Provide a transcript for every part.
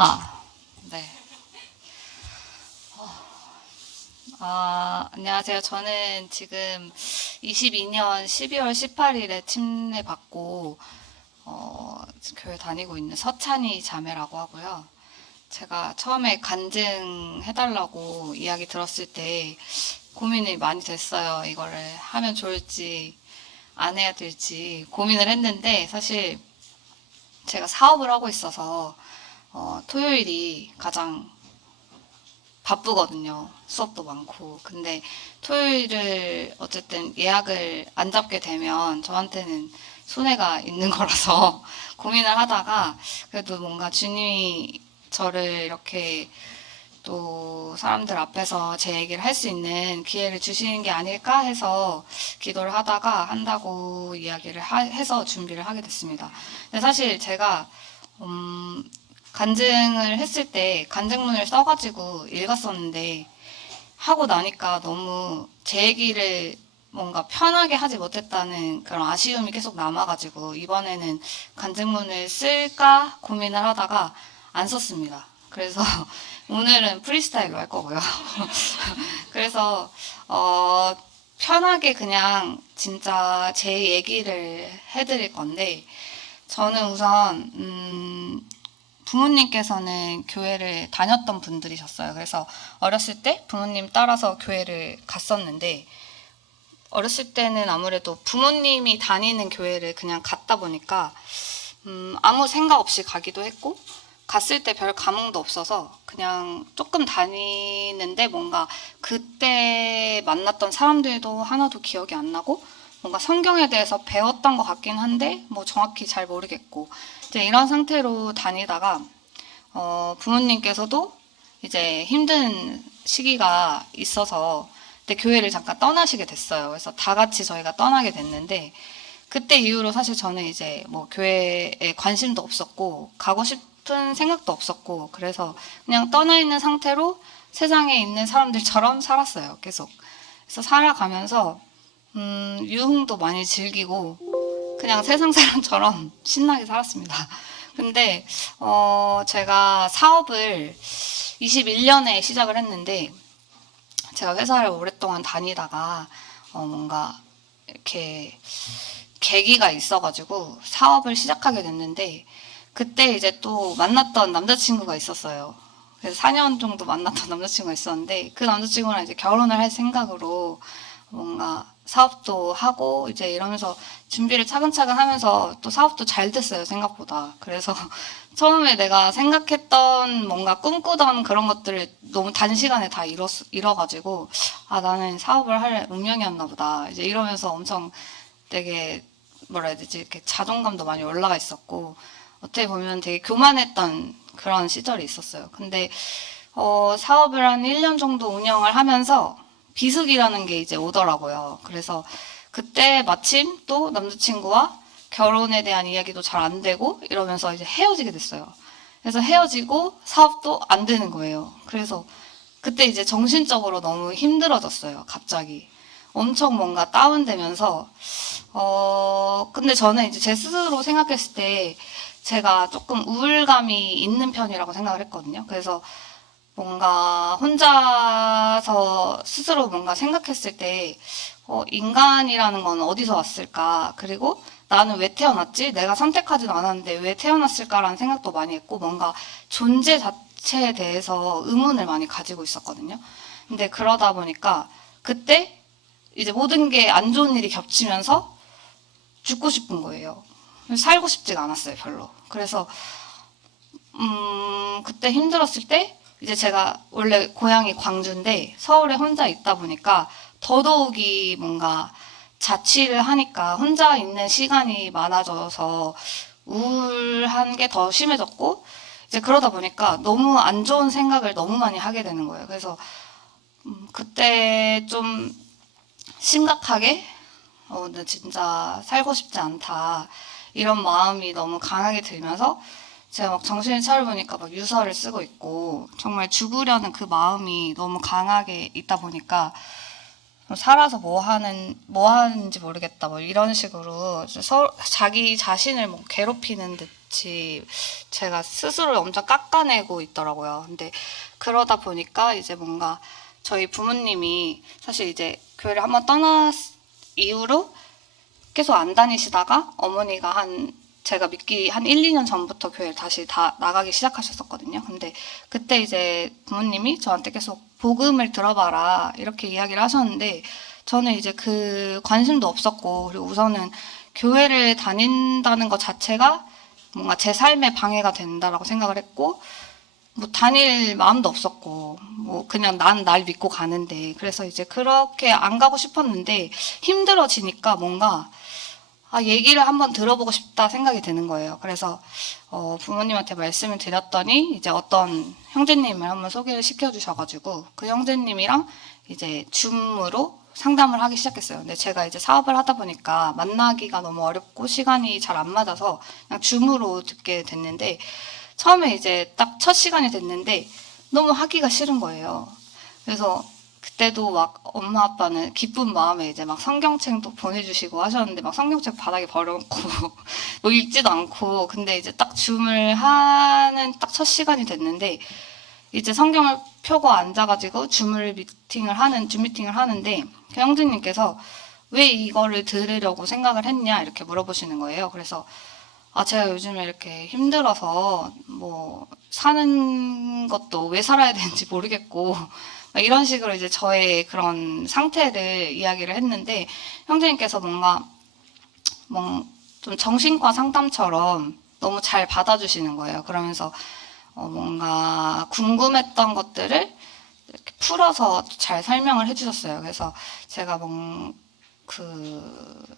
아, 네. 안녕하세요. 저는 지금 22년 12월 18일에 침례받고, 교회 다니고 있는 서찬이 자매라고 하고요. 제가 처음에 간증해달라고 이야기 들었을 때 고민이 많이 됐어요. 이거를 하면 좋을지, 안 해야 될지 고민을 했는데, 사실 제가 사업을 하고 있어서, 토요일이 가장 바쁘거든요. 수업도 많고. 근데 토요일을 어쨌든 예약을 안 잡게 되면 저한테는 손해가 있는 거라서 고민을 하다가 그래도 뭔가 주님이 저를 이렇게 또 사람들 앞에서 제 얘기를 할 수 있는 기회를 주시는 게 아닐까 해서 기도를 하다가 한다고 이야기를 해서 준비를 하게 됐습니다. 근데 사실 제가 간증을 했을 때 간증문을 써가지고 읽었었는데 하고 나니까 너무 제 얘기를 뭔가 편하게 하지 못했다는 그런 아쉬움이 계속 남아가지고 이번에는 간증문을 쓸까 고민을 하다가 안 썼습니다. 그래서 오늘은 프리스타일로 할 거고요. 그래서 편하게 그냥 진짜 제 얘기를 해드릴 건데 저는 우선 부모님께서는 교회를 다녔던 분들이셨어요. 그래서 어렸을 때 부모님 따라서 교회를 갔었는데 어렸을 때는 아무래도 부모님이 다니는 교회를 그냥 갔다 보니까 아무 생각 없이 가기도 했고 갔을 때 별 감흥도 없어서 그냥 조금 다니는데 뭔가 그때 만났던 사람들도 하나도 기억이 안 나고 뭔가 성경에 대해서 배웠던 것 같긴 한데 뭐 정확히 잘 모르겠고 이제 이런 상태로 다니다가 부모님께서도 이제 힘든 시기가 있어서 그때 교회를 잠깐 떠나시게 됐어요. 그래서 다 같이 저희가 떠나게 됐는데 그때 이후로 사실 저는 이제 뭐 교회에 관심도 없었고 가고 싶은 생각도 없었고 그래서 그냥 떠나 있는 상태로 세상에 있는 사람들처럼 살았어요. 계속. 그래서 살아가면서 유흥도 많이 즐기고 그냥 세상 사람처럼 신나게 살았습니다. 근데 제가 사업을 21년에 시작을 했는데 제가 회사를 오랫동안 다니다가 뭔가 이렇게 계기가 있어가지고 사업을 시작하게 됐는데 그때 이제 또 만났던 남자친구가 있었어요. 그래서 4년 정도 만났던 남자친구가 있었는데 그 남자친구랑 이제 결혼을 할 생각으로 뭔가 사업도 하고 이제 이러면서 준비를 차근차근 하면서 또 사업도 잘 됐어요, 생각보다. 그래서 처음에 내가 생각했던 뭔가 꿈꾸던 그런 것들을 너무 단시간에 다 잃어가지고 아, 나는 사업을 할 운명이었나 보다. 이제 이러면서 엄청 되게 뭐라 해야 되지? 이렇게 자존감도 많이 올라가 있었고 어떻게 보면 되게 교만했던 그런 시절이 있었어요. 근데 사업을 한 1년 정도 운영을 하면서 비수기라는 게 이제 오더라고요. 그래서 그때 마침 또 남자친구와 결혼에 대한 이야기도 잘 안 되고 이러면서 이제 헤어지게 됐어요. 그래서 헤어지고 사업도 안 되는 거예요. 그래서 그때 이제 정신적으로 너무 힘들어졌어요. 갑자기. 엄청 뭔가 다운되면서, 근데 저는 이제 제 스스로 생각했을 때 제가 조금 우울감이 있는 편이라고 생각을 했거든요. 그래서 뭔가 혼자서 스스로 뭔가 생각했을 때, 인간이라는 건 어디서 왔을까? 그리고 나는 왜 태어났지? 내가 선택하진 않았는데 왜 태어났을까라는 생각도 많이 했고, 뭔가 존재 자체에 대해서 의문을 많이 가지고 있었거든요. 근데 그러다 보니까 그때 이제 모든 게 안 좋은 일이 겹치면서 죽고 싶은 거예요. 살고 싶지가 않았어요, 별로. 그래서 그때 힘들었을 때 이제 제가 원래 고향이 광주인데 서울에 혼자 있다 보니까 더더욱이 뭔가 자취를 하니까 혼자 있는 시간이 많아져서 우울한 게 더 심해졌고 이제 그러다 보니까 너무 안 좋은 생각을 너무 많이 하게 되는 거예요. 그래서 그때 좀 심각하게 나 진짜 살고 싶지 않다 이런 마음이 너무 강하게 들면서 제가 막 정신을 차려보니까 막 유서를 쓰고 있고 정말 죽으려는 그 마음이 너무 강하게 있다 보니까 살아서 뭐 하는지 모르겠다 뭐 이런 식으로 자기 자신을 뭐 괴롭히는 듯 같이 제가 스스로를 엄청 깎아내고 있더라고요. 근데 그러다 보니까 이제 뭔가 저희 부모님이 사실 이제 교회를 한번 떠났 이후로 계속 안 다니시다가 어머니가 제가 믿기 한 1, 2년 전부터 교회를 다시 다 나가기 시작하셨었거든요. 근데 그때 이제 부모님이 저한테 계속 복음을 들어봐라 이렇게 이야기를 하셨는데 저는 이제 그 관심도 없었고, 그리고 우선은 교회를 다닌다는 것 자체가 뭔가 제 삶에 방해가 된다라고 생각을 했고, 뭐 다닐 마음도 없었고, 뭐 그냥 난 날 믿고 가는데, 그래서 이제 그렇게 안 가고 싶었는데 힘들어지니까 뭔가 얘기를 한번 들어보고 싶다 생각이 드는 거예요. 그래서 부모님한테 말씀을 드렸더니 이제 어떤 형제님을 한번 소개를 시켜주셔가지고 그 형제님이랑 이제 줌으로 상담을 하기 시작했어요. 근데 제가 이제 사업을 하다 보니까 만나기가 너무 어렵고 시간이 잘 안 맞아서 그냥 줌으로 듣게 됐는데, 처음에 이제 딱 첫 시간이 됐는데 너무 하기가 싫은 거예요. 그래서 그때도 막 엄마 아빠는 기쁜 마음에 이제 막 성경책도 보내주시고 하셨는데 막 성경책 바닥에 버려놓고 뭐 읽지도 않고, 근데 이제 딱 줌을 하는 딱 첫 시간이 됐는데 이제 성경을 펴고 앉아가지고 줌 미팅을 하는데 그 형제님께서 왜 이거를 들으려고 생각을 했냐 이렇게 물어보시는 거예요. 그래서 제가 요즘에 이렇게 힘들어서 뭐 사는 것도 왜 살아야 되는지 모르겠고 이런 식으로 이제 저의 그런 상태를 이야기를 했는데, 형제님께서 뭔가 좀 정신과 상담처럼 너무 잘 받아주시는 거예요. 그러면서 뭔가 궁금했던 것들을 이렇게 풀어서 잘 설명을 해주셨어요. 그래서 제가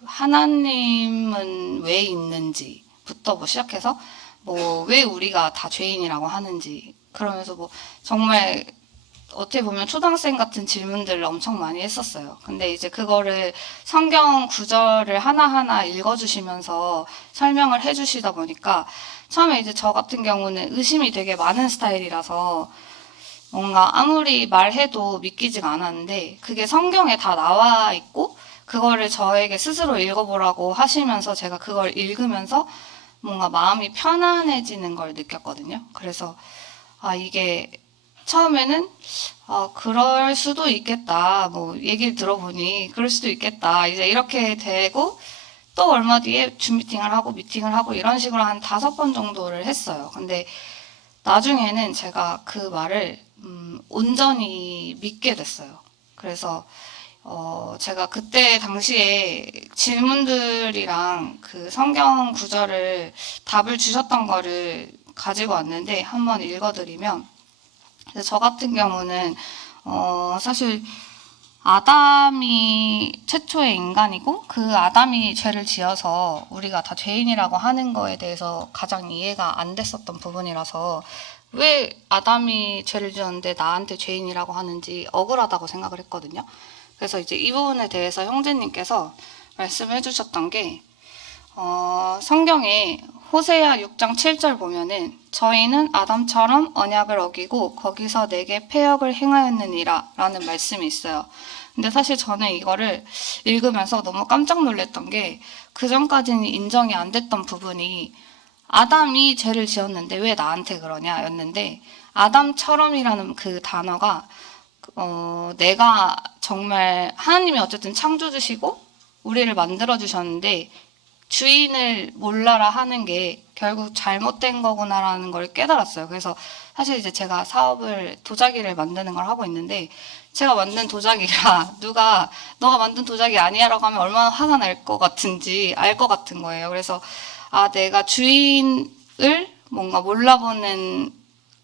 하나님은 왜 있는지부터 뭐 시작해서 뭐 왜 우리가 다 죄인이라고 하는지, 그러면서 뭐 정말 어떻게 보면 초등학생 같은 질문들을 엄청 많이 했었어요. 근데 이제 그거를 성경 구절을 하나하나 읽어주시면서 설명을 해주시다 보니까 처음에 이제 저 같은 경우는 의심이 되게 많은 스타일이라서 뭔가 아무리 말해도 믿기지가 않았는데, 그게 성경에 다 나와 있고 그거를 저에게 스스로 읽어보라고 하시면서 제가 그걸 읽으면서 뭔가 마음이 편안해지는 걸 느꼈거든요. 그래서 이게 처음에는 그럴 수도 있겠다, 뭐 얘기를 들어보니 그럴 수도 있겠다, 이제 이렇게 되고, 또 얼마 뒤에 줌 미팅을 하고 이런 식으로 한 5번 정도를 했어요. 근데 나중에는 제가 그 말을 온전히 믿게 됐어요. 그래서 제가 그때 당시에 질문들이랑 그 성경 구절을 답을 주셨던 거를 가지고 왔는데 한번 읽어드리면, 저 같은 경우는 사실 아담이 최초의 인간이고 그 아담이 죄를 지어서 우리가 다 죄인이라고 하는 거에 대해서 가장 이해가 안 됐었던 부분이라서 왜 아담이 죄를 지었는데 나한테 죄인이라고 하는지 억울하다고 생각을 했거든요. 그래서 이제 이 부분에 대해서 형제님께서 말씀해 주셨던 게 성경에 호세아 6장 7절 보면은 저희는 아담처럼 언약을 어기고 거기서 내게 패역을 행하였느니라 라는 말씀이 있어요. 근데 사실 저는 이거를 읽으면서 너무 깜짝 놀랐던 게, 그전까지는 인정이 안 됐던 부분이 아담이 죄를 지었는데 왜 나한테 그러냐 였는데, 아담처럼이라는 그 단어가 내가 정말 하나님이 어쨌든 창조주시고 우리를 만들어 주셨는데 주인을 몰라라 하는 게 결국 잘못된 거구나라는 걸 깨달았어요. 그래서 사실 이제 제가 도자기를 만드는 걸 하고 있는데, 제가 만든 도자기가 너가 만든 도자기 아니야라고 하면 얼마나 화가 날 것 같은지 알 것 같은 거예요. 그래서 내가 주인을 뭔가 몰라보는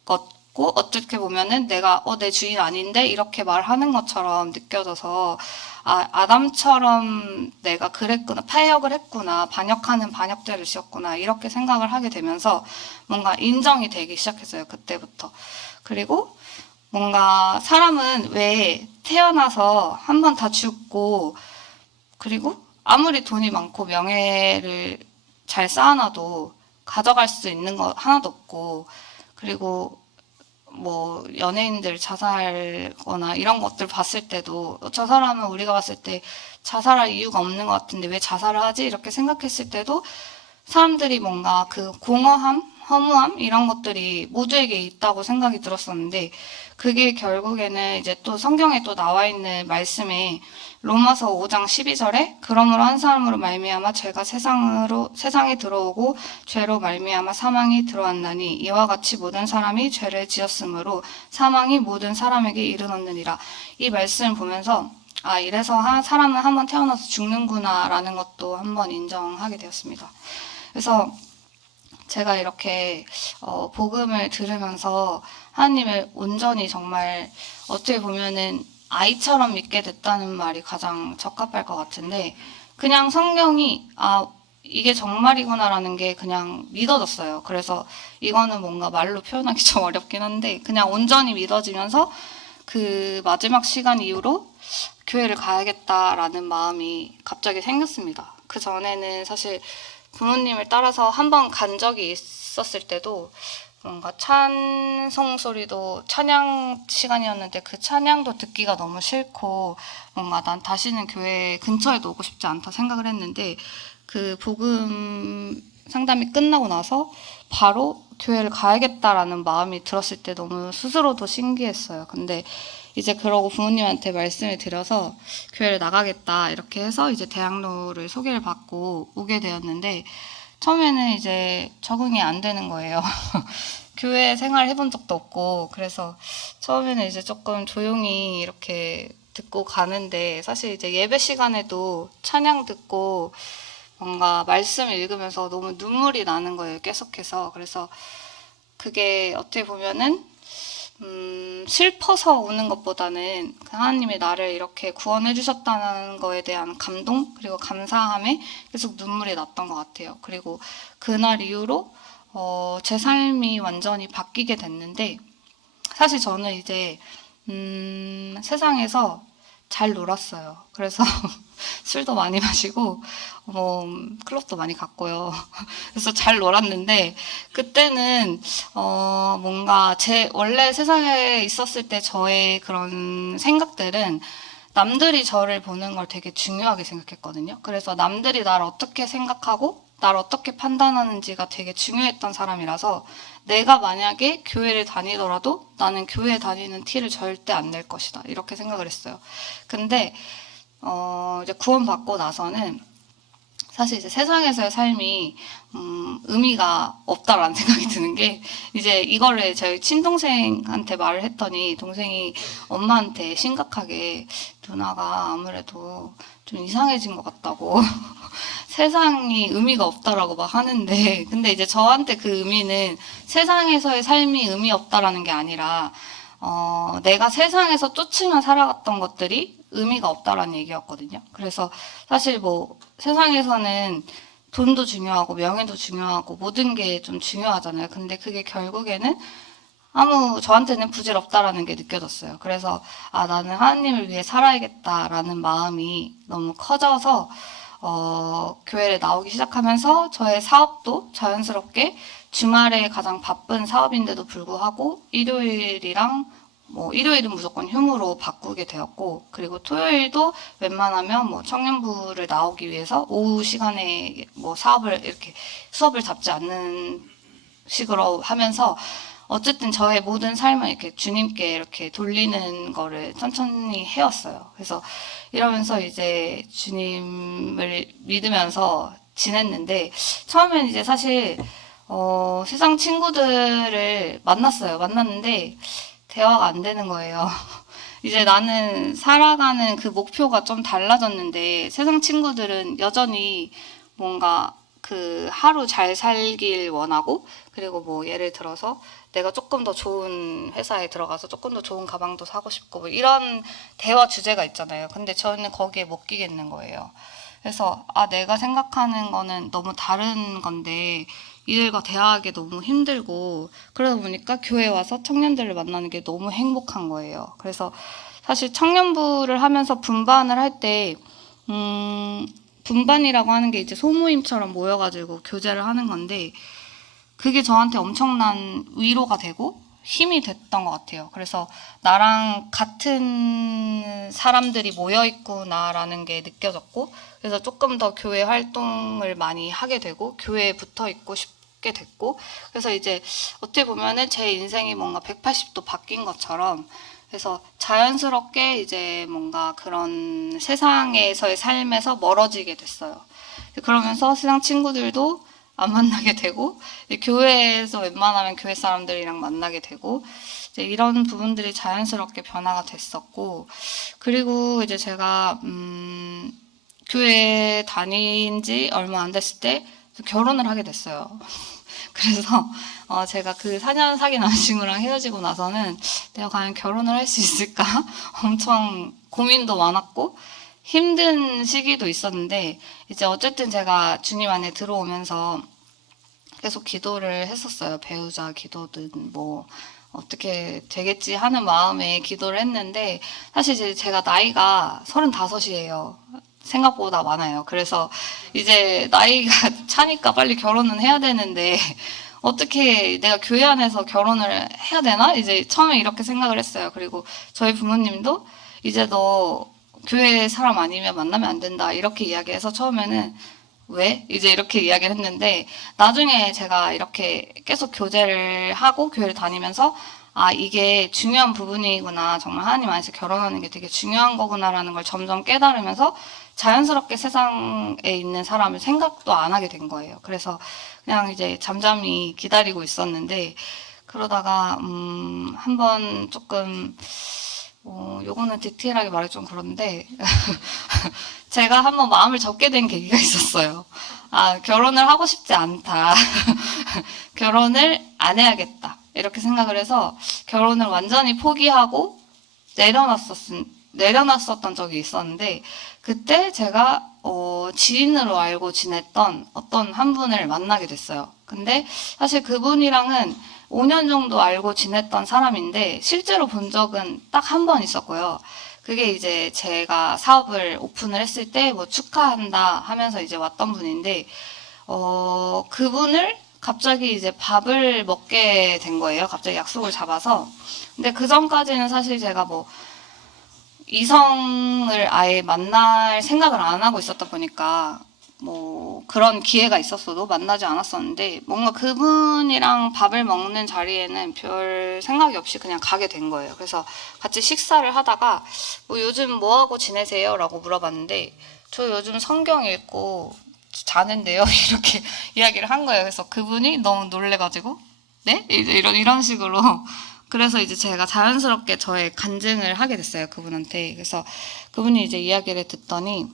것고, 어떻게 보면은 내가 내 주인 아닌데 이렇게 말하는 것처럼 느껴져서 아담처럼 내가 그랬구나, 패역을 했구나, 반역하는 반역죄를 지었구나 이렇게 생각을 하게 되면서 뭔가 인정이 되기 시작했어요, 그때부터. 그리고 뭔가 사람은 왜 태어나서 한 번 다 죽고, 그리고 아무리 돈이 많고 명예를 잘 쌓아놔도 가져갈 수 있는 거 하나도 없고, 그리고 뭐 연예인들 자살거나 이런 것들 봤을 때도 저 사람은 우리가 봤을 때 자살할 이유가 없는 것 같은데 왜 자살을 하지? 이렇게 생각했을 때도 사람들이 뭔가 그 공허함, 허무함 이런 것들이 모두에게 있다고 생각이 들었었는데 그게 결국에는 이제 또 성경에 또 나와 있는 말씀에 로마서 5장 12절에 그러므로 한 사람으로 말미암아 죄가 세상에 들어오고 죄로 말미암아 사망이 들어왔나니 이와 같이 모든 사람이 죄를 지었으므로 사망이 모든 사람에게 이르렀느니라. 이 말씀을 보면서 아, 이래서 사람은 한번 태어나서 죽는구나라는 것도 한번 인정하게 되었습니다. 그래서 제가 이렇게 복음을 들으면서 하나님을 온전히 정말 어떻게 보면은 아이처럼 믿게 됐다는 말이 가장 적합할 것 같은데 그냥 성경이 이게 정말이구나라는 게 그냥 믿어졌어요. 그래서 이거는 뭔가 말로 표현하기 좀 어렵긴 한데 그냥 온전히 믿어지면서 그 마지막 시간 이후로 교회를 가야겠다라는 마음이 갑자기 생겼습니다. 그 전에는 사실 부모님을 따라서 한 번 간 적이 있었을 때도 뭔가 찬송 소리도 찬양 시간이었는데 그 찬양도 듣기가 너무 싫고 뭔가 난 다시는 교회 근처에도 오고 싶지 않다 생각을 했는데 그 복음 상담이 끝나고 나서 바로 교회를 가야겠다라는 마음이 들었을 때 너무 스스로도 신기했어요. 근데 이제 그러고 부모님한테 말씀을 드려서 교회를 나가겠다 이렇게 해서 이제 대학로를 소개를 받고 오게 되었는데 처음에는 이제 적응이 안 되는 거예요. 교회 생활 해본 적도 없고 그래서 처음에는 이제 조금 조용히 이렇게 듣고 가는데 사실 이제 예배 시간에도 찬양 듣고 뭔가 말씀 읽으면서 너무 눈물이 나는 거예요. 계속해서. 그래서 그게 어떻게 보면은 슬퍼서 우는 것보다는 하나님이 나를 이렇게 구원해 주셨다는 거에 대한 감동 그리고 감사함에 계속 눈물이 났던 것 같아요. 그리고 그날 이후로 제 삶이 완전히 바뀌게 됐는데 사실 저는 이제 세상에서 잘 놀았어요. 그래서 술도 많이 마시고 클럽도 많이 갔고요. 그래서 잘 놀았는데 그때는 뭔가 제 원래 세상에 있었을 때 저의 그런 생각들은 남들이 저를 보는 걸 되게 중요하게 생각했거든요. 그래서 남들이 나를 어떻게 생각하고 나를 어떻게 판단하는지가 되게 중요했던 사람이라서 내가 만약에 교회를 다니더라도 나는 교회 다니는 티를 절대 안 낼 것이다. 이렇게 생각을 했어요. 근데 이제 구원받고 나서는 사실 이제 세상에서의 삶이 의미가 없다라는 생각이 드는 게 이제 이거를 저희 친동생한테 말을 했더니 동생이 엄마한테 심각하게 누나가 아무래도 좀 이상해진 것 같다고 세상이 의미가 없다라고 막 하는데 근데 이제 저한테 그 의미는 세상에서의 삶이 의미 없다라는 게 아니라 내가 세상에서 쫓으며 살아갔던 것들이 의미가 없다라는 얘기였거든요. 그래서 사실 뭐 세상에서는 돈도 중요하고 명예도 중요하고 모든 게 좀 중요하잖아요. 근데 그게 결국에는 저한테는 부질없다라는 게 느껴졌어요. 그래서 나는 하나님을 위해 살아야겠다라는 마음이 너무 커져서 교회를 나오기 시작하면서 저의 사업도 자연스럽게 주말에 가장 바쁜 사업인데도 불구하고 일요일은 무조건 휴무로 바꾸게 되었고 그리고 토요일도 웬만하면 청년부를 나오기 위해서 오후 시간에 사업을 이렇게 수업을 잡지 않는 식으로 하면서 어쨌든 저의 모든 삶을 이렇게 주님께 이렇게 돌리는 거를 천천히 해왔어요. 그래서 이러면서 이제 주님을 믿으면서 지냈는데 처음엔 이제 사실 세상 친구들을 만났는데 대화가 안 되는 거예요. 이제 나는 살아가는 그 목표가 좀 달라졌는데 세상 친구들은 여전히 뭔가 그 하루 잘 살길 원하고 그리고 예를 들어서 내가 조금 더 좋은 회사에 들어가서 조금 더 좋은 가방도 사고 싶고 이런 대화 주제가 있잖아요. 근데 저는 거기에 못 끼겠는 거예요. 그래서 내가 생각하는 거는 너무 다른 건데 이들과 대화하기 너무 힘들고 그러다 보니까 교회 와서 청년들을 만나는 게 너무 행복한 거예요. 그래서 사실 청년부를 하면서 분반을 할 때 분반이라고 하는 게 이제 소모임처럼 모여가지고 교제를 하는 건데 그게 저한테 엄청난 위로가 되고 힘이 됐던 것 같아요. 그래서 나랑 같은 사람들이 모여있구나라는 게 느껴졌고, 그래서 조금 더 교회 활동을 많이 하게 되고, 교회에 붙어 있고 싶게 됐고, 그래서 이제 어떻게 보면은 제 인생이 뭔가 180도 바뀐 것처럼, 그래서 자연스럽게 이제 뭔가 그런 세상에서의 삶에서 멀어지게 됐어요. 그러면서 세상 친구들도 안 만나게 되고, 교회에서 웬만하면 교회 사람들이랑 만나게 되고, 이제 이런 부분들이 자연스럽게 변화가 됐었고, 그리고 이제 제가 교회 다닌 지 얼마 안 됐을 때 결혼을 하게 됐어요. 그래서 제가 그 4년 사귄 남자친구랑 헤어지고 나서는 내가 과연 결혼을 할 수 있을까? 엄청 고민도 많았고 힘든 시기도 있었는데, 이제 어쨌든 제가 주님 안에 들어오면서 계속 기도를 했었어요. 배우자 기도든 뭐 어떻게 되겠지 하는 마음에 기도를 했는데, 사실 이제 제가 나이가 35이에요. 생각보다 많아요. 그래서 이제 나이가 차니까 빨리 결혼은 해야 되는데 어떻게 내가 교회 안에서 결혼을 해야 되나? 이제 처음에 이렇게 생각을 했어요. 그리고 저희 부모님도 이제 너 교회 사람 아니면 만나면 안 된다 이렇게 이야기해서 처음에는 왜? 이제 이렇게 이야기를 했는데, 나중에 제가 이렇게 계속 교제를 하고 교회를 다니면서 아, 이게 중요한 부분이구나. 정말 하나님 안에서 결혼하는 게 되게 중요한 거구나라는 걸 점점 깨달으면서 자연스럽게 세상에 있는 사람을 생각도 안 하게 된 거예요. 그래서 그냥 이제 잠잠히 기다리고 있었는데, 그러다가 한번 조금 요거는 디테일하게 말하기 좀 그런데 제가 한번 마음을 접게 된 계기가 있었어요. 아, 결혼을 하고 싶지 않다. 결혼을 안 해야겠다. 이렇게 생각을 해서 결혼을 완전히 포기하고 내려놨었던 적이 있었는데, 그때 제가 지인으로 알고 지냈던 어떤 한 분을 만나게 됐어요. 근데 사실 그분이랑은 5년 정도 알고 지냈던 사람인데 실제로 본 적은 딱 한 번 있었고요. 그게 이제 제가 사업을 오픈을 했을 때 뭐 축하한다 하면서 이제 왔던 분인데, 그분을 갑자기 이제 밥을 먹게 된 거예요. 갑자기 약속을 잡아서. 근데 그 전까지는 사실 제가 뭐 이성을 아예 만날 생각을 안 하고 있었다 보니까 뭐 그런 기회가 있었어도 만나지 않았었는데, 뭔가 그분이랑 밥을 먹는 자리에는 별 생각이 없이 그냥 가게 된 거예요. 그래서 같이 식사를 하다가 뭐 요즘 뭐 하고 지내세요? 라고 물어봤는데, 저 요즘 성경 읽고 자는데요. 이렇게 이야기를 한 거예요. 그래서 그분이 너무 놀래가지고 네? 이제 이런 식으로. 그래서 이제 제가 자연스럽게 저의 간증을 하게 됐어요, 그분한테. 그래서 그분이 이제 이야기를 듣더니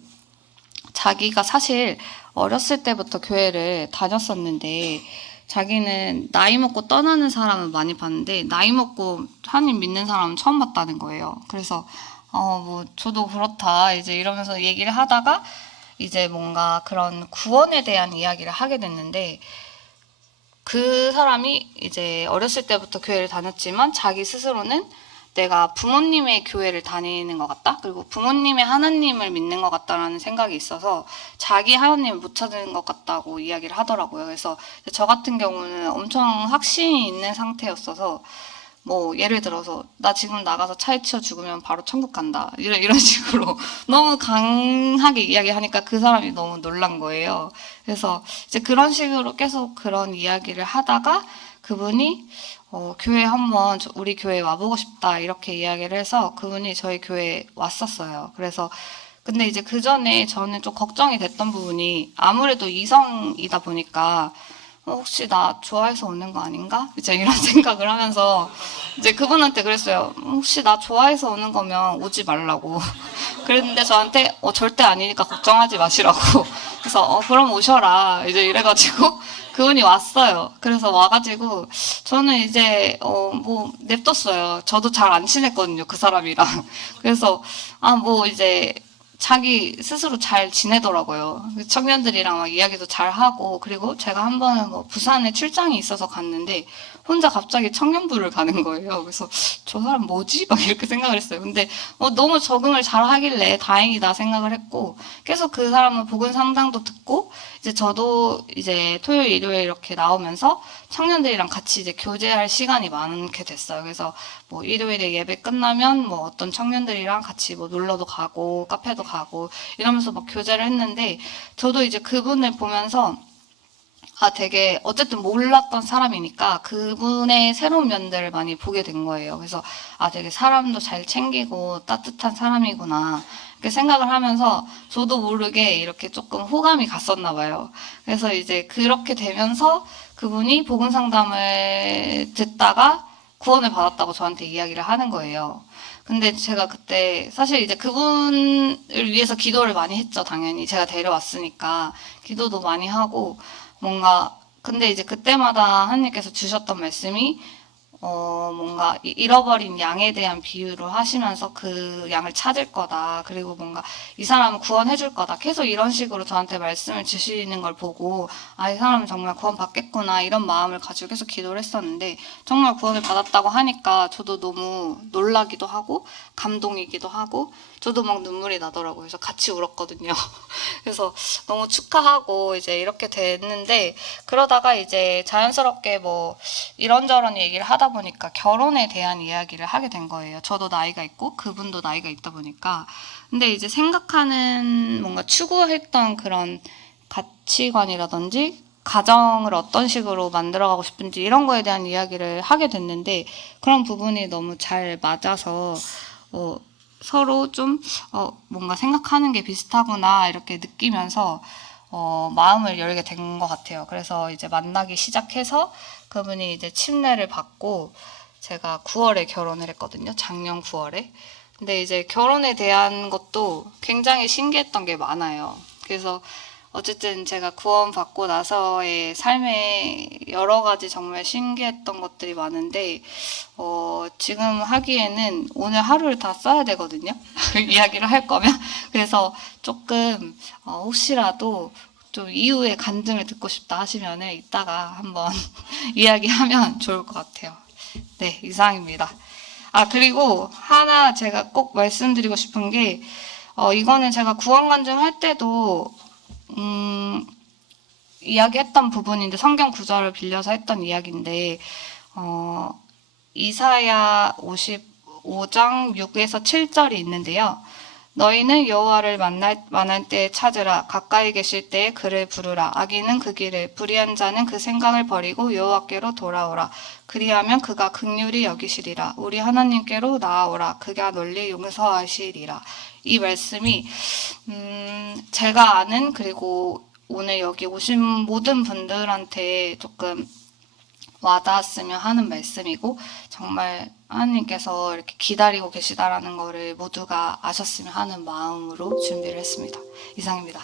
자기가 사실 어렸을 때부터 교회를 다녔었는데, 자기는 나이 먹고 떠나는 사람은 많이 봤는데 나이 먹고 하나님 믿는 사람은 처음 봤다는 거예요. 그래서 뭐 저도 그렇다 이제 이러면서 얘기를 하다가 이제 뭔가 그런 구원에 대한 이야기를 하게 됐는데, 그 사람이 이제 어렸을 때부터 교회를 다녔지만 자기 스스로는 내가 부모님의 교회를 다니는 것 같다, 그리고 부모님의 하나님을 믿는 것 같다라는 생각이 있어서 자기 하나님을 못 찾는 것 같다고 이야기를 하더라고요. 그래서 저 같은 경우는 엄청 확신이 있는 상태였어서 뭐 예를 들어서 나 지금 나가서 차에 치여 죽으면 바로 천국 간다 이런 식으로 너무 강하게 이야기하니까 그 사람이 너무 놀란 거예요. 그래서 이제 그런 식으로 계속 그런 이야기를 하다가 그분이 교회 한번 우리 교회에 와보고 싶다 이렇게 이야기를 해서 그분이 저희 교회에 왔었어요. 그래서 근데 이제 그 전에 저는 좀 걱정이 됐던 부분이, 아무래도 이성이다 보니까 혹시 나 좋아해서 오는 거 아닌가? 이제 이런 생각을 하면서 이제 그분한테 그랬어요. 혹시 나 좋아해서 오는 거면 오지 말라고. 그랬는데 저한테 절대 아니니까 걱정하지 마시라고. 그래서 그럼 오셔라. 이제 이래가지고 그분이 왔어요. 그래서 와가지고 저는 이제 뭐 냅뒀어요. 저도 잘 안 친했거든요, 그 사람이랑. 그래서 뭐 이제 자기 스스로 잘 지내더라고요. 청년들이랑 막 이야기도 잘 하고, 그리고 제가 한 번은 뭐 부산에 출장이 있어서 갔는데 혼자 갑자기 청년부를 가는 거예요. 그래서 저 사람 뭐지? 막 이렇게 생각을 했어요. 근데 너무 적응을 잘 하길래 다행이다 생각을 했고, 계속 그 사람은 복음 상담도 듣고, 이제 저도 이제 토요일, 일요일 이렇게 나오면서 청년들이랑 같이 이제 교제할 시간이 많게 됐어요. 그래서 뭐 일요일에 예배 끝나면 뭐 어떤 청년들이랑 같이 뭐 놀러도 가고, 카페도 가고, 이러면서 막 교제를 했는데, 저도 이제 그분을 보면서 되게 어쨌든 몰랐던 사람이니까 그분의 새로운 면들을 많이 보게 된 거예요. 그래서 되게 사람도 잘 챙기고 따뜻한 사람이구나 이렇게 생각을 하면서 저도 모르게 이렇게 조금 호감이 갔었나 봐요. 그래서 이제 그렇게 되면서 그분이 복음 상담을 듣다가 구원을 받았다고 저한테 이야기를 하는 거예요. 근데 제가 그때 사실 이제 그분을 위해서 기도를 많이 했죠. 당연히 제가 데려왔으니까 기도도 많이 하고 뭔가 근데 이제 그때마다 하나님께서 주셨던 말씀이 뭔가 잃어버린 양에 대한 비유를 하시면서 그 양을 찾을 거다. 그리고 뭔가 이 사람은 구원해 줄 거다. 계속 이런 식으로 저한테 말씀을 주시는 걸 보고 이 사람은 정말 구원 받겠구나 이런 마음을 가지고 계속 기도를 했었는데 정말 구원을 받았다고 하니까 저도 너무 놀라기도 하고 감동이기도 하고 저도 막 눈물이 나더라고요. 그래서 같이 울었거든요. 그래서 너무 축하하고 이제 이렇게 됐는데 그러다가 이제 자연스럽게 뭐 이런저런 얘기를 하다 보니까 결혼에 대한 이야기를 하게 된 거예요. 저도 나이가 있고 그분도 나이가 있다 보니까. 근데 이제 생각하는 뭔가 추구했던 그런 가치관이라든지 가정을 어떤 식으로 만들어가고 싶은지 이런 거에 대한 이야기를 하게 됐는데 그런 부분이 너무 잘 맞아서 서로 좀 뭔가 생각하는 게 비슷하구나 이렇게 느끼면서 마음을 열게 된 것 같아요. 그래서 이제 만나기 시작해서 그분이 이제 침례를 받고 제가 9월에 결혼을 했거든요. 작년 9월에. 근데 이제 결혼에 대한 것도 굉장히 신기했던 게 많아요. 그래서 어쨌든 제가 구원받고 나서의 삶에 여러 가지 정말 신기했던 것들이 많은데, 지금 하기에는 오늘 하루를 다 써야 되거든요. 이야기를 할 거면. 그래서 조금, 혹시라도 좀 이후에 간증을 듣고 싶다 하시면은 이따가 한번 이야기하면 좋을 것 같아요. 네, 이상입니다. 그리고 하나 제가 꼭 말씀드리고 싶은 게, 이거는 제가 구원 간증할 때도 이야기했던 부분인데 성경 구절을 빌려서 했던 이야기인데 이사야 55장 6에서 7절이 있는데요. 너희는 여호와를 만날 때에 찾으라. 가까이 계실 때에 그를 부르라. 악인은 그 길을, 불의한 자는 그 생각을 버리고 여호와께로 돌아오라. 그리하면 그가 긍휼히 여기시리라. 우리 하나님께로 나아오라. 그가 널리 용서하시리라. 이 말씀이 제가 아는 그리고 오늘 여기 오신 모든 분들한테 조금 와닿았으면 하는 말씀이고 정말 하나님께서 이렇게 기다리고 계시다라는 거를 모두가 아셨으면 하는 마음으로 준비를 했습니다. 이상입니다.